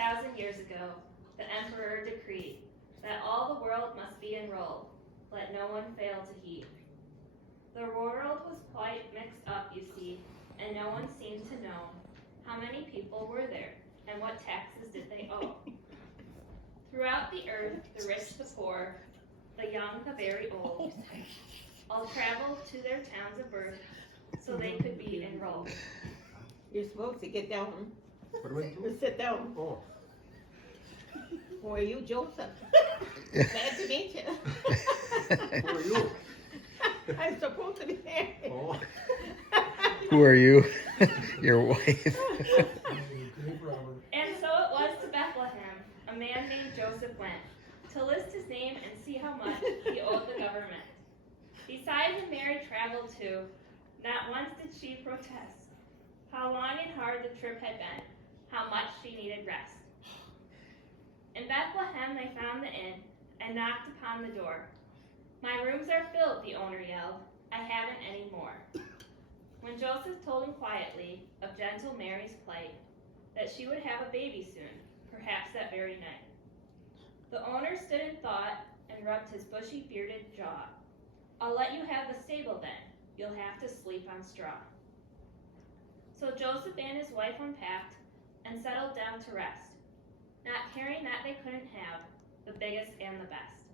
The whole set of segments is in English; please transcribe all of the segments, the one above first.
2,000 years ago, the emperor decreed that all the world must be enrolled, let no one fail to heed. The world was quite mixed up, you see, and no one seemed to know how many people were there and what taxes did they owe. Throughout the earth, the rich, the poor, the young, the very old, all traveled to their towns of birth so they could be enrolled. You're supposed to get down. What do we do? Sit down. Oh. Who are you, Joseph? Glad to meet you. Who are you? I'm supposed to be there. Oh. Who are you? Your wife. And so it was to Bethlehem, a man named Joseph went, to list his name and see how much he owed the government. Beside him Mary traveled too. Not once did she protest how long and hard the trip had been, how much she needed rest. In Bethlehem they found the inn and knocked upon the door. My rooms are filled, the owner yelled. I haven't any more. When Joseph told him quietly of gentle Mary's plight, that she would have a baby soon, perhaps that very night. The owner stood in thought and rubbed his bushy bearded jaw. I'll let you have the stable then. You'll have to sleep on straw. So Joseph and his wife unpacked and settled down to rest, not caring that they couldn't have the biggest and the best.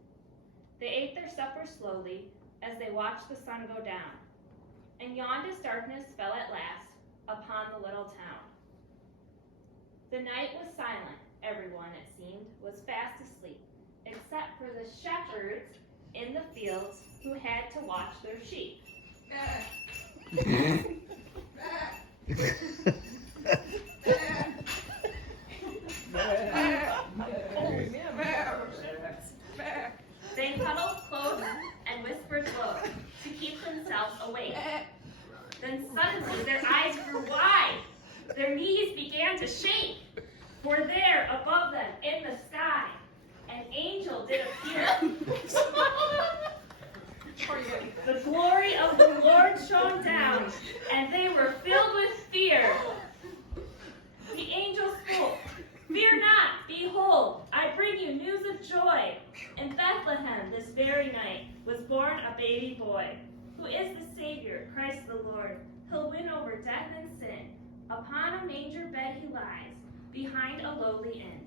They ate their supper slowly as they watched the sun go down, and yawned as darkness fell at last upon the little town. The night was silent. Everyone, it seemed, was fast asleep, except for the shepherds in the fields who had to watch their sheep. They huddled close and whispered low to keep themselves awake. Then suddenly their eyes grew wide. Their knees began to shake. For there, above them, in the sky, an angel did appear. The glory of the Lord shone down, and they were filled with fear. The angel spoke, Fear not, behold, I bring you news of joy. In Bethlehem this very night was born a baby boy, who is the Savior, Christ the Lord. He'll win over death and sin. Upon a manger bed he lies, behind a lowly inn.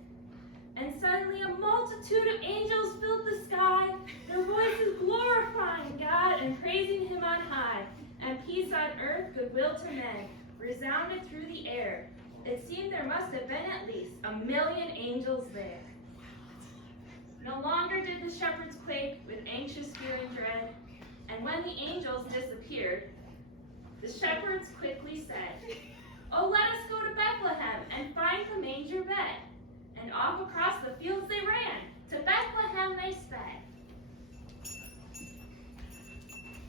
And suddenly a multitude of angels filled the sky, their voices glorifying God and praising him on high. And peace on earth, goodwill to men, resounded through the air. It seemed there must have been at least 1,000,000 angels there. No longer did the shepherds quake with anxious fear and dread, and when the angels disappeared, the shepherds quickly said, Oh, let us go to Bethlehem and find the manger bed. And off across the fields they ran, to Bethlehem they sped.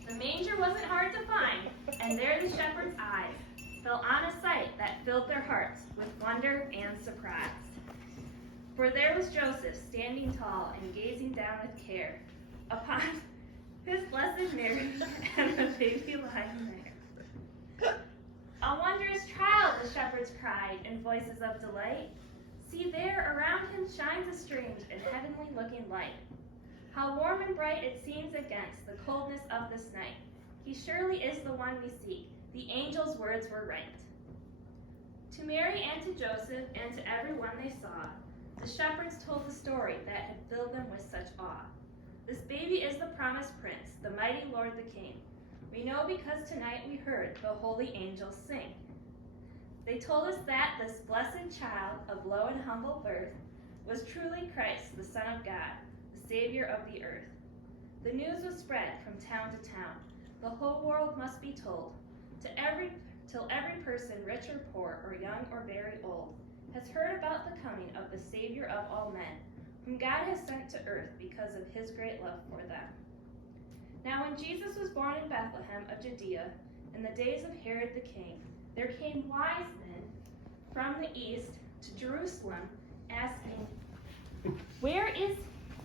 The manger wasn't hard to find, and there the shepherds' eyes fell on a sight that filled their hearts with wonder and surprise. For there was Joseph standing tall and gazing down with care upon his blessed Mary and the baby lying there. A wondrous child, the shepherds cried in voices of delight. See there, around him shines a strange and heavenly looking light. How warm and bright it seems against the coldness of this night. He surely is the one we seek. The angel's words were right. To Mary and to Joseph and to everyone they saw, the shepherds told the story that had filled them with such awe. This baby is the promised prince, the mighty Lord the King. We know because tonight we heard the holy angels sing. They told us that this blessed child of low and humble birth was truly Christ, the Son of God, the Savior of the earth. The news was spread from town to town. The whole world must be told, till every person, rich or poor, or young or very old, has heard about the coming of the Savior of all men, whom God has sent to earth because of his great love for them. Now when Jesus was born in Bethlehem of Judea, in the days of Herod the king, there came wise men from the east to Jerusalem, asking, Where is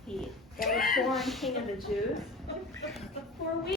he that was born King of the Jews? For we